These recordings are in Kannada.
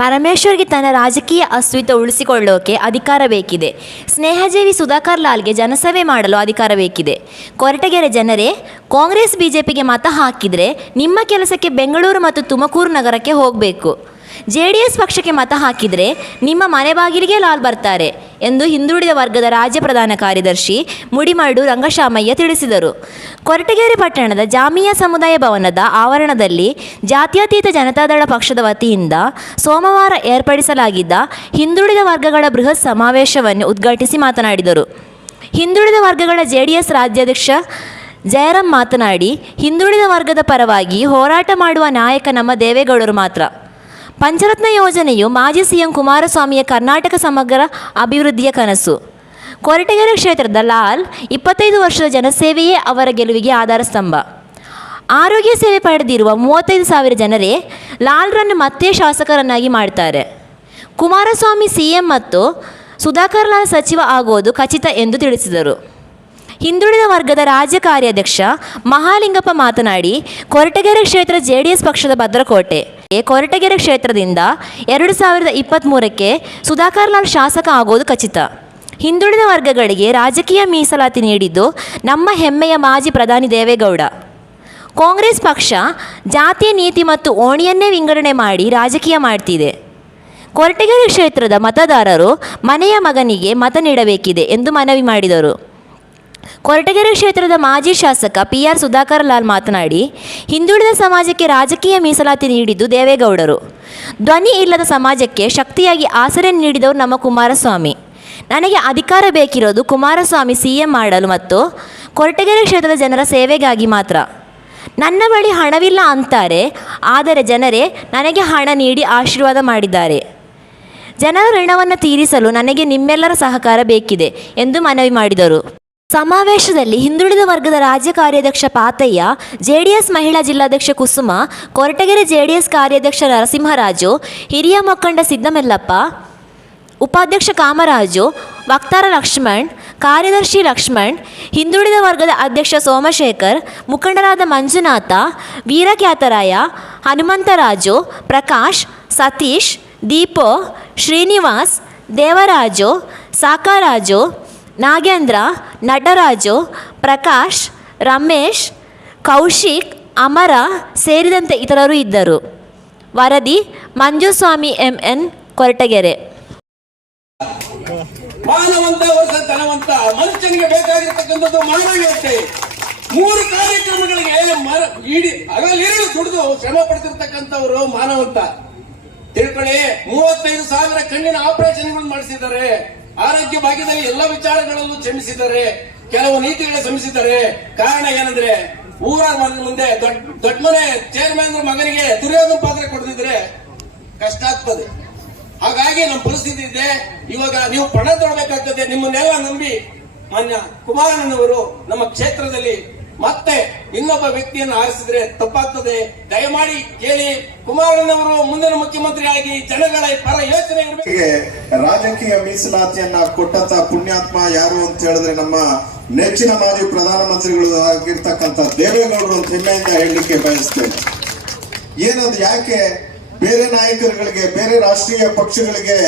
ಪರಮೇಶ್ವರ್ಗೆ ತನ್ನ ರಾಜಕೀಯ ಅಸ್ತಿತ್ವ ಉಳಿಸಿಕೊಳ್ಳೋಕೆ ಅಧಿಕಾರ ಬೇಕಿದೆ. ಸ್ನೇಹಜೀವಿ ಸುಧಾಕರ್ ಲಾಲ್ಗೆ ಜನಸೇವೆ ಮಾಡಲು ಅಧಿಕಾರ ಬೇಕಿದೆ. ಕೊರಟಗೆರೆ ಜನರೇ, ಕಾಂಗ್ರೆಸ್ ಬಿಜೆಪಿಗೆ ಮತ ಹಾಕಿದರೆ ನಿಮ್ಮ ಕೆಲಸಕ್ಕೆ ಬೆಂಗಳೂರು ಮತ್ತು ತುಮಕೂರು ನಗರಕ್ಕೆ ಹೋಗಬೇಕು. JDS ಪಕ್ಷಕ್ಕೆ ಮತ ಹಾಕಿದರೆ ನಿಮ್ಮ ಮನೆ ಬಾಗಿಲಿಗೆ ಲಾಲ್ ಬರ್ತಾರೆ ಎಂದು ಹಿಂದುಳಿದ ವರ್ಗದ ರಾಜ್ಯ ಪ್ರಧಾನ ಕಾರ್ಯದರ್ಶಿ ಮುಡಿಮಡು ರಂಗಶಾಮಯ್ಯ ತಿಳಿಸಿದರು. ಕೊರಟಗೆರೆ ಪಟ್ಟಣದ ಜಾಮಿಯಾ ಸಮುದಾಯ ಭವನದ ಆವರಣದಲ್ಲಿ ಜಾತ್ಯತೀತ ಜನತಾದಳ ಪಕ್ಷದ ವತಿಯಿಂದ ಸೋಮವಾರ ಏರ್ಪಡಿಸಲಾಗಿದ್ದ ಹಿಂದುಳಿದ ವರ್ಗಗಳ ಬೃಹತ್ ಸಮಾವೇಶವನ್ನು ಉದ್ಘಾಟಿಸಿ ಮಾತನಾಡಿದರು. ಹಿಂದುಳಿದ ವರ್ಗಗಳ JDS ರಾಜ್ಯಾಧ್ಯಕ್ಷ ಜಯರಾಮ್ ಮಾತನಾಡಿ, ಹಿಂದುಳಿದ ವರ್ಗದ ಪರವಾಗಿ ಹೋರಾಟ ಮಾಡುವ ನಾಯಕ ನಮ್ಮ ದೇವೇಗೌಡರು ಮಾತ್ರ. ಪಂಚರತ್ನ ಯೋಜನೆಯು ಮಾಜಿ CM ಕುಮಾರಸ್ವಾಮಿಯ ಕರ್ನಾಟಕ ಸಮಗ್ರ ಅಭಿವೃದ್ಧಿಯ ಕನಸು. ಕೊರಟಗೆರೆ ಕ್ಷೇತ್ರದ ಲಾಲ್ 25 ವರ್ಷದ ಜನಸೇವೆಯೇ ಅವರ ಗೆಲುವಿಗೆ ಆಧಾರ ಸ್ತಂಭ. ಆರೋಗ್ಯ ಸೇವೆ ಪಡೆದಿರುವ 35,000 ಜನರೇ ಲಾಲ್ರನ್ನು ಮತ್ತೆ ಶಾಸಕರನ್ನಾಗಿ ಮಾಡ್ತಾರೆ. ಕುಮಾರಸ್ವಾಮಿ CM ಮತ್ತು ಸುಧಾಕರ್ ಲಾಲ್ ಸಚಿವ ಆಗೋದು ಖಚಿತ ಎಂದು ತಿಳಿಸಿದರು. ಹಿಂದುಳಿದ ವರ್ಗದ ರಾಜ್ಯ ಕಾರ್ಯಾಧ್ಯಕ್ಷ ಮಹಾಲಿಂಗಪ್ಪ ಮಾತನಾಡಿ, ಕೊರಟಗೆರೆ ಕ್ಷೇತ್ರ JDS ಪಕ್ಷದ ಭದ್ರಕೋಟೆ. ಕೊರಟಗೆರೆ ಕ್ಷೇತ್ರದಿಂದ 2023ಕ್ಕೆ ಸುಧಾಕರ್ ಲಾಲ್ ಶಾಸಕ ಆಗೋದು ಖಚಿತ. ಹಿಂದುಳಿದ ವರ್ಗಗಳಿಗೆ ರಾಜಕೀಯ ಮೀಸಲಾತಿ ನೀಡಿದ್ದು ನಮ್ಮ ಹೆಮ್ಮೆಯ ಮಾಜಿ ಪ್ರಧಾನಿ ದೇವೇಗೌಡ. ಕಾಂಗ್ರೆಸ್ ಪಕ್ಷ ಜಾತಿಯ ನೀತಿ ಮತ್ತು ಓಣಿಯನ್ನೇ ವಿಂಗಡಣೆ ಮಾಡಿ ರಾಜಕೀಯ ಮಾಡ್ತಿದೆ. ಕೊರಟಗೆರೆ ಕ್ಷೇತ್ರದ ಮತದಾರರು ಮನೆಯ ಮಗನಿಗೆ ಮತ ನೀಡಬೇಕಿದೆ ಎಂದು ಮನವಿ ಮಾಡಿದರು. ಕೊರಟಗೆರೆ ಕ್ಷೇತ್ರದ ಮಾಜಿ ಶಾಸಕ PR ಸುಧಾಕರ್ ಲಾಲ್ ಮಾತನಾಡಿ, ಹಿಂದುಳಿದ ಸಮಾಜಕ್ಕೆ ರಾಜಕೀಯ ಮೀಸಲಾತಿ ನೀಡಿದ್ದು ದೇವೇಗೌಡರು. ಧ್ವನಿ ಇಲ್ಲದ ಸಮಾಜಕ್ಕೆ ಶಕ್ತಿಯಾಗಿ ಆಸರೆ ನೀಡಿದವರು ನಮ್ಮ ಕುಮಾರಸ್ವಾಮಿ. ನನಗೆ ಅಧಿಕಾರ ಬೇಕಿರೋದು ಕುಮಾರಸ್ವಾಮಿ CM ಮಾಡಲು ಮತ್ತು ಕೊರಟಗೆರೆ ಕ್ಷೇತ್ರದ ಜನರ ಸೇವೆಗಾಗಿ ಮಾತ್ರ. ನನ್ನ ಬಳಿ ಹಣವಿಲ್ಲ ಅಂತಾರೆ, ಆದರೆ ಜನರೇ ನನಗೆ ಹಣ ನೀಡಿ ಆಶೀರ್ವಾದ ಮಾಡಿದ್ದಾರೆ. ಜನರ ಋಣವನ್ನು ತೀರಿಸಲು ನನಗೆ ನಿಮ್ಮೆಲ್ಲರ ಸಹಕಾರ ಬೇಕಿದೆ ಎಂದು ಮನವಿ ಮಾಡಿದರು. ಸಮಾವೇಶದಲ್ಲಿ ಹಿಂದುಳಿದ ವರ್ಗದ ರಾಜ್ಯ ಕಾರ್ಯಾಧ್ಯಕ್ಷ ಪಾತಯ್ಯ, JDS ಮಹಿಳಾ ಜಿಲ್ಲಾಧ್ಯಕ್ಷ ಕುಸುಮ, ಕೊರಟಗೆರೆ JDS ಕಾರ್ಯಾಧ್ಯಕ್ಷ ನರಸಿಂಹರಾಜು, ಹಿರಿಯ ಮುಖಂಡ ಸಿದ್ದಮೆಲ್ಲಪ್ಪ, ಉಪಾಧ್ಯಕ್ಷ ಕಾಮರಾಜು, ವಕ್ತಾರ ಲಕ್ಷ್ಮಣ್, ಕಾರ್ಯದರ್ಶಿ ಲಕ್ಷ್ಮಣ್, ಹಿಂದುಳಿದ ವರ್ಗದ ಅಧ್ಯಕ್ಷ ಸೋಮಶೇಖರ್, ಮುಖಂಡರಾದ ಮಂಜುನಾಥ, ವೀರಕ್ಯಾತರಾಯ, ಹನುಮಂತರಾಜು, ಪ್ರಕಾಶ್, ಸತೀಶ್, ದೀಪೋ, ಶ್ರೀನಿವಾಸ್, ದೇವರಾಜು, ಸಾಕರಾಜು, ನಾಗೇಂದ್ರ, ನಟರಾಜು, ಪ್ರಕಾಶ್, ರಮೇಶ್, ಕೌಶಿಕ್, ಅಮರ ಸೇರಿದಂತೆ ಇತರರು ಇದ್ದರು. ವರದಿ ಮಂಜುಸ್ವಾಮಿ MN, ಕೊರಟಗೆರೆ. ಮಾನವಂತ ಧನವಂತ ಮನುಷ್ಯನಿಗೆ ಬೇಕಾಗಿರ್ತಕ್ಕಂಥದ್ದು ಮಾನವೀಯತೆ. 3 ಕಾರ್ಯಕ್ರಮಗಳಿಗೆ ಹಗಲಿರುಳು ದುಡಿದು ಶ್ರಮ ಪಡ್ತಿರ್ತಕ್ಕಂಥವರು ಮಾನವಂತ. ತಿಳ್ಕೊಳ್ಳಿ, 35,000 ಕಣ್ಣಿನ ಆಪರೇಷನ್ಗಳನ್ನು ಮಾಡಿಸಿದ್ದಾರೆ. ಆರೋಗ್ಯ ಭಾಗ್ಯದಲ್ಲಿ ಎಲ್ಲ ವಿಚಾರಗಳಲ್ಲೂ ಶ್ರಮಿಸಿದ್ದಾರೆ. ಕೆಲವು ನೀತಿಗಳ ಶ್ರಮಿಸಿದ್ದಾರೆ. ಕಾರಣ ಏನಂದ್ರೆ, ಊರ ಮುಂದೆ ದೊಡ್ಡ ಮನೆ ಚೇರ್ಮನ್ ಮಗನಿಗೆ ದುರ್ಯೋಧನ ಪಾತ್ರ ಕೊಡದಿದ್ರೆ ಕಷ್ಟ ಆಗ್ತದೆ. ಹಾಗಾಗಿ ನಮ್ಮ ಪರಿಸ್ಥಿತಿ ಇದೆ. ಇವಾಗ ನೀವು ಪಣ ತೊಡಬೇಕಾಗ್ತದೆ. ನಿಮ್ಮನ್ನೆಲ್ಲ ನಂಬಿ ಮಾನ್ಯ ಕುಮಾರಣ್ಣನವರು ನಮ್ಮ ಕ್ಷೇತ್ರದಲ್ಲಿ ಮತ್ತೆ ಇನ್ನೊಬ್ಬ ವ್ಯಕ್ತಿಯನ್ನು ಆರಿಸಿದ್ರೆ ತಪ್ಪಾಗ್ತದೆ. ದಯಮಾಡಿ ಕೇಳಿ, ಕುಮಾರಣ್ಣನವರು ಮುಂದಿನ ಮುಖ್ಯಮಂತ್ರಿ ಆಗಿ ಜನಗಳ ಪರ ಯೋಚನೆ ಇರಬೇಕು. ರಾಜಕೀಯ ಮೀಸಲಾತಿಯನ್ನ ಕೊಟ್ಟಂತ ಪುಣ್ಯಾತ್ಮ ಯಾರು ಅಂತ ಹೇಳಿದ್ರೆ ನಮ್ಮ ನೆಚ್ಚಿನ ಮಾಜಿ ಪ್ರಧಾನಮಂತ್ರಿಗಳು ಆಗಿರ್ತಕ್ಕಂಥ ದೇವೇಗೌಡರು ಅಂತ ಹೆಮ್ಮೆಯಿಂದ ಹೇಳಲಿಕ್ಕೆ ಬಯಸ್ತೇನೆ. ಏನದು, ಯಾಕೆ ಬೇರೆ ನಾಯಕರುಗಳಿಗೆ, ಬೇರೆ ರಾಷ್ಟ್ರೀಯ ಪಕ್ಷಗಳಿಗೆ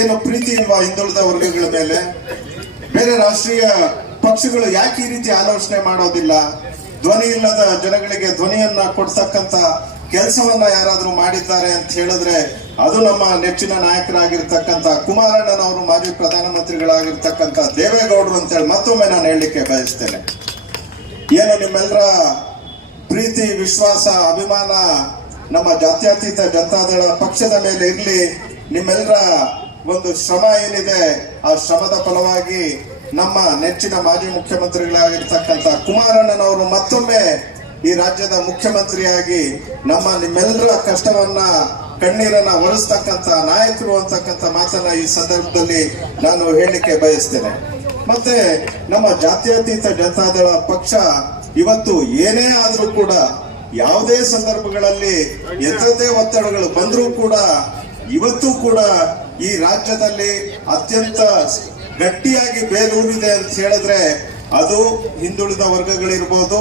ಏನು ಪ್ರೀತಿ ಇಲ್ವಾ ಹಿಂದುಳಿದ ವರ್ಗಗಳ ಮೇಲೆ? ಬೇರೆ ರಾಷ್ಟ್ರೀಯ ಪಕ್ಷಗಳು ಯಾಕೆ ಈ ರೀತಿ ಆಲೋಚನೆ ಮಾಡೋದಿಲ್ಲ? ಧ್ವನಿ ಇಲ್ಲದ ಜನಗಳಿಗೆ ಧ್ವನಿಯನ್ನ ಕೊಡ್ತಕ್ಕಂತ ಕೆಲಸವನ್ನ ಯಾರಾದ್ರೂ ಮಾಡಿದ್ದಾರೆ ಅಂತ ಹೇಳಿದ್ರೆ ಅದು ನಮ್ಮ ನೆಚ್ಚಿನ ನಾಯಕರಾಗಿರ್ತಕ್ಕಂಥ ಕುಮಾರಣ್ಣನವರು, ಮಾಜಿ ಪ್ರಧಾನಮಂತ್ರಿಗಳಾಗಿರ್ತಕ್ಕಂಥ ದೇವೇಗೌಡರು ಅಂತ ಹೇಳಿ ಮತ್ತೊಮ್ಮೆ ನಾನು ಹೇಳಲಿಕ್ಕೆ ಬಯಸ್ತೇನೆ. ಏನು ನಿಮ್ಮೆಲ್ಲರ ಪ್ರೀತಿ, ವಿಶ್ವಾಸ, ಅಭಿಮಾನ ನಮ್ಮ ಜಾತ್ಯತೀತ ಜನತಾದಳ ಪಕ್ಷದ ಮೇಲೆ ಇರಲಿ. ನಿಮ್ಮೆಲ್ಲರ ಒಂದು ಶ್ರಮ ಏನಿದೆ, ಆ ಶ್ರಮದ ಫಲವಾಗಿ ನಮ್ಮ ನೆಚ್ಚಿನ ಮಾಜಿ ಮುಖ್ಯಮಂತ್ರಿಗಳಾಗಿರ್ತಕ್ಕಂಥ ಕುಮಾರಣ್ಣನವರು ಮತ್ತೊಮ್ಮೆ ಈ ರಾಜ್ಯದ ಮುಖ್ಯಮಂತ್ರಿಯಾಗಿ ನಿಮ್ಮೆಲ್ಲರ ಕಷ್ಟವನ್ನ, ಕಣ್ಣೀರನ್ನ ಒರೆಸ್ತಕ್ಕಂಥ ನಾಯಕರು ಅಂತಕ್ಕಂಥ ಮಾತನ್ನ ಈ ಸಂದರ್ಭದಲ್ಲಿ ನಾನು ಹೇಳಲಿಕ್ಕೆ ಬಯಸ್ತೇನೆ. ಮತ್ತೆ ನಮ್ಮ ಜಾತ್ಯತೀತ ಜನತಾದಳ ಪಕ್ಷ ಇವತ್ತು ಏನೇ ಆದ್ರೂ ಕೂಡ, ಯಾವುದೇ ಸಂದರ್ಭಗಳಲ್ಲಿ ಎಂಥದೇ ಒತ್ತಡಗಳು ಬಂದರೂ ಕೂಡ, ಇವತ್ತು ಕೂಡ ಈ ರಾಜ್ಯದಲ್ಲಿ ಅತ್ಯಂತ ಗಟ್ಟಿಯಾಗಿ ಬೇರೂರಿದೆ ಅಂತ ಹೇಳಿದ್ರೆ ಅದು ಹಿಂದುಳಿದ ವರ್ಗಗಳಿರ್ಬೋದು,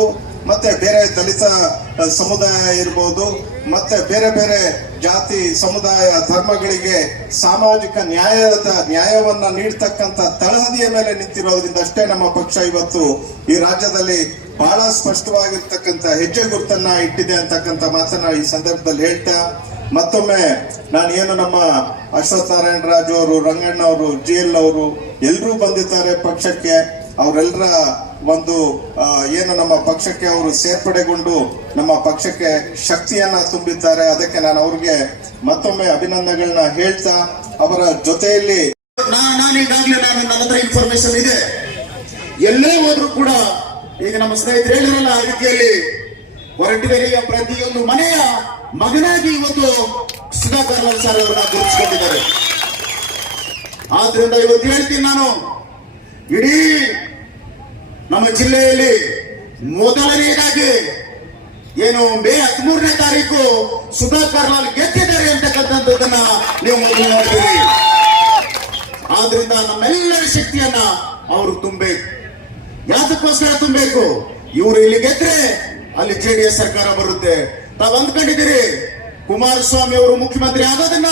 ಮತ್ತೆ ಬೇರೆ ದಲಿತ ಸಮುದಾಯ ಇರ್ಬೋದು, ಮತ್ತೆ ಬೇರೆ ಬೇರೆ ಜಾತಿ ಸಮುದಾಯ ಧರ್ಮಗಳಿಗೆ ಸಾಮಾಜಿಕ ನ್ಯಾಯವನ್ನ ನೀಡ್ತಕ್ಕಂಥ ತಳಹದಿಯ ಮೇಲೆ ನಿಂತಿರೋದ್ರಿಂದ ಅಷ್ಟೇ ನಮ್ಮ ಪಕ್ಷ ಇವತ್ತು ಈ ರಾಜ್ಯದಲ್ಲಿ ಬಹಳ ಸ್ಪಷ್ಟವಾಗಿರ್ತಕ್ಕಂಥ ಹೆಜ್ಜೆ ಗುರುತನ್ನ ಇಟ್ಟಿದೆ ಅಂತಕ್ಕಂಥ ಮಾತನ್ನ ಈ ಸಂದರ್ಭದಲ್ಲಿ ಹೇಳ್ತಾ, ಮತ್ತೊಮ್ಮೆ ನಾನು ಏನು ನಮ್ಮ ಅಶ್ವಥ್ ನಾರಾಯಣ ರಾಜು ಅವರು, ರಂಗಣ್ಣ ಅವರು, GL ಅವರು ಎಲ್ಲರೂ ಬಂದಿದ್ದಾರೆ ಪಕ್ಷಕ್ಕೆ. ಅವರೆಲ್ಲರ ಒಂದು ಏನು ನಮ್ಮ ಪಕ್ಷಕ್ಕೆ ಅವರು ಸೇರ್ಪಡೆಗೊಂಡು ನಮ್ಮ ಪಕ್ಷಕ್ಕೆ ಶಕ್ತಿಯನ್ನ ತುಂಬಿದ್ದಾರೆ. ಅದಕ್ಕೆ ನಾನು ಅವ್ರಿಗೆ ಮತ್ತೊಮ್ಮೆ ಅಭಿನಂದನೆಗಳನ್ನ ಹೇಳ್ತಾ, ಅವರ ಜೊತೆಯಲ್ಲಿ ನಾನೀಗಾಗಲೇ ನನ್ನ ಹತ್ರ ಇನ್ಫಾರ್ಮೇಶನ್ ಇದೆ, ಎಲ್ಲೇ ಹೋದ್ರು ಕೂಡ ಈಗ ನಮ್ಮ ಸ್ನೇಹಿತರು ಹೇಳಿರಲ್ಲ, ಆ ರೀತಿಯಲ್ಲಿ ಹೊರಟಿಗೆರೆಯ ಪ್ರತಿಯೊಂದು ಮನೆಯ ಮಗನಾಗಿ ಇವತ್ತು ಸುಧಾಕರ್ ಲಾಲ್ ಸರ್ ಅವರನ್ನ ಗುರುತಿಸಿಕೊಂಡಿದ್ದಾರೆ. ಆದ್ರಿಂದ ಇವತ್ತು ಹೇಳ್ತೀನಿ ನಾನು, ಇಡೀ ನಮ್ಮ ಜಿಲ್ಲೆಯಲ್ಲಿ ಮೊದಲನೆಯದಾಗಿ ಏನು ಮೇ 13ನೇ ತಾರೀಕು ಸುಧಾಕರ್ ಲಾಲ್ ಗೆದ್ದಿದ್ದಾರೆ ಅಂತಕ್ಕಂಥದ್ದನ್ನ ನೀವು ಮೊದಲು ನೋಡ್ತೀರಿ. ಆದ್ರಿಂದ ನಮ್ಮೆಲ್ಲರ ಶಕ್ತಿಯನ್ನ ಅವರು ತುಂಬಬೇಕು. ಯಾತಕ್ಕೋಸ್ಕರ ತುಂಬಬೇಕು? ಇವರು ಇಲ್ಲಿ ಗೆದ್ರೆ ಅಲ್ಲಿ JDS ಸರ್ಕಾರ ಬರುತ್ತೆ. ತಾವು ಅಂದ್ಕೊಂಡಿದ್ದೀರಿ ಕುಮಾರಸ್ವಾಮಿ ಅವರು ಮುಖ್ಯಮಂತ್ರಿ ಆಗೋದನ್ನ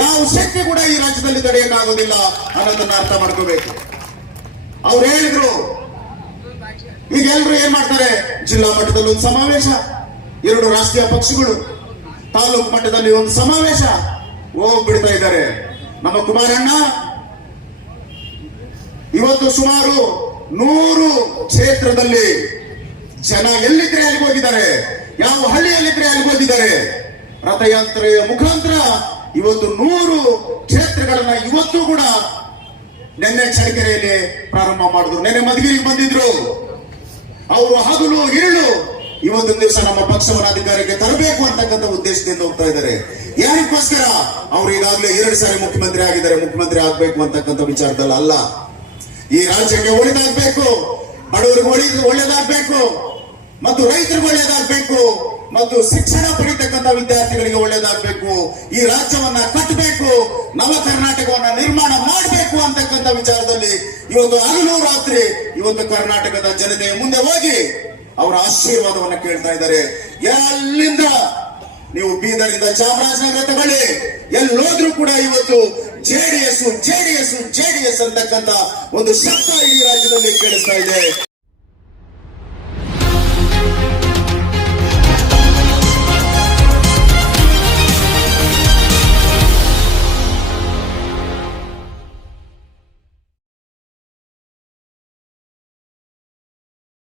ಯಾವ ಶಕ್ತಿ ಕೂಡ ಈ ರಾಜ್ಯದಲ್ಲಿ ತಡೆಯಕ್ಕಾಗೋದಿಲ್ಲ ಅನ್ನೋದನ್ನ ಅರ್ಥ ಮಾಡ್ಕೋಬೇಕು. ಅವ್ರು ಹೇಳಿದ್ರು, ಈಗ ಎಲ್ರು ಏನ್ ಮಾಡ್ತಾರೆ, ಜಿಲ್ಲಾ ಮಟ್ಟದಲ್ಲಿ ಒಂದು ಸಮಾವೇಶ, 2 ರಾಷ್ಟ್ರೀಯ ಪಕ್ಷಗಳು, ತಾಲೂಕು ಮಟ್ಟದಲ್ಲಿ ಒಂದು ಸಮಾವೇಶ ಹೋಗ್ಬಿಡ್ತಾ ಇದ್ದಾರೆ. ನಮ್ಮ ಕುಮಾರಣ್ಣ ಇವತ್ತು ಸುಮಾರು 100 ಕ್ಷೇತ್ರದಲ್ಲಿ ಜನ ಎಲ್ಲಿದ್ರೆ ಅಲ್ಲಿಗೆ ಹೋಗಿದ್ದಾರೆ, ಯಾವ ಹಳ್ಳಿಯಲ್ಲಿದ್ರೆ ಅಲ್ಲಿಗೆ ಹೋಗಿದ್ದಾರೆ. ರಥಯಾತ್ರೆಯ ಮುಖಾಂತರ ಇವತ್ತು 100 ಕ್ಷೇತ್ರಗಳನ್ನ ಇವತ್ತು ಕೂಡ ನಿನ್ನೆ ಚಳ್ಳಕೆರೆಯಲ್ಲಿ ಪ್ರಾರಂಭ ಮಾಡಿದ್ರು. ನಿನ್ನೆ ಮಧುಗಿರಿಗೆ ಬಂದಿದ್ರು. ಅವರು ಹಗಲು ಇರುಳು ಇವತ್ತೊಂದು ದಿವಸ ನಮ್ಮ ಪಕ್ಷವನ್ನು ಅಧಿಕಾರಕ್ಕೆ ತರಬೇಕು ಅಂತಕ್ಕಂಥ ಉದ್ದೇಶದಿಂದ ಹೋಗ್ತಾ ಇದ್ದಾರೆ. ಯಾರಿಗೋಸ್ಕರ? ಅವ್ರು ಈಗಾಗಲೇ 2 ಸಾರಿ ಮುಖ್ಯಮಂತ್ರಿ ಆಗಿದ್ದಾರೆ. ಮುಖ್ಯಮಂತ್ರಿ ಆಗ್ಬೇಕು ಅಂತಕ್ಕಂಥ ವಿಚಾರದಲ್ಲಿ ಅಲ್ಲ. ಈ ರಾಜ್ಯಕ್ಕೆ ಒಳ್ಳೇದಾಗಬೇಕು, ಬಡವರಿಗೆ ಒಳ್ಳೇದಾಗಬೇಕು, ಮತ್ತು ರೈತರಿಗೆ ಒಳ್ಳೇದಾಗಬೇಕು, ಮತ್ತು ಶಿಕ್ಷಣ ಪಡಿತಕ್ಕಂಥ ವಿದ್ಯಾರ್ಥಿಗಳಿಗೆ ಒಳ್ಳೇದಾಗಬೇಕು. ಈ ರಾಜ್ಯವನ್ನ ಕಟ್ಟಬೇಕು, ನವ ಕರ್ನಾಟಕವನ್ನ ನಿರ್ಮಾಣ ಮಾಡಬೇಕು ಅಂತಕ್ಕಂಥ ವಿಚಾರದಲ್ಲಿ ಇವತ್ತು ಹಗಲು ರಾತ್ರಿ ಇವತ್ತು ಕರ್ನಾಟಕದ ಜನತೆಯ ಮುಂದೆ ಹೋಗಿ ಅವರ ಆಶೀರ್ವಾದವನ್ನ ಕೇಳ್ತಾ ಇದ್ದಾರೆ. ಎಲ್ಲಿಂದ ನೀವು ಬೀದರಿಂದ ಚಾಮರಾಜನಗರ ತಗೊಳ್ಳಿ, ಎಲ್ಲೋದ್ರೂ ಕೂಡ ಇವತ್ತು JDS ಅಂತಕ್ಕಂಥ ಒಂದು ಶಬ್ದ ಈ ರಾಜ್ಯದಲ್ಲಿ ಕೇಳಿಸ್ತಾ ಇದೆ.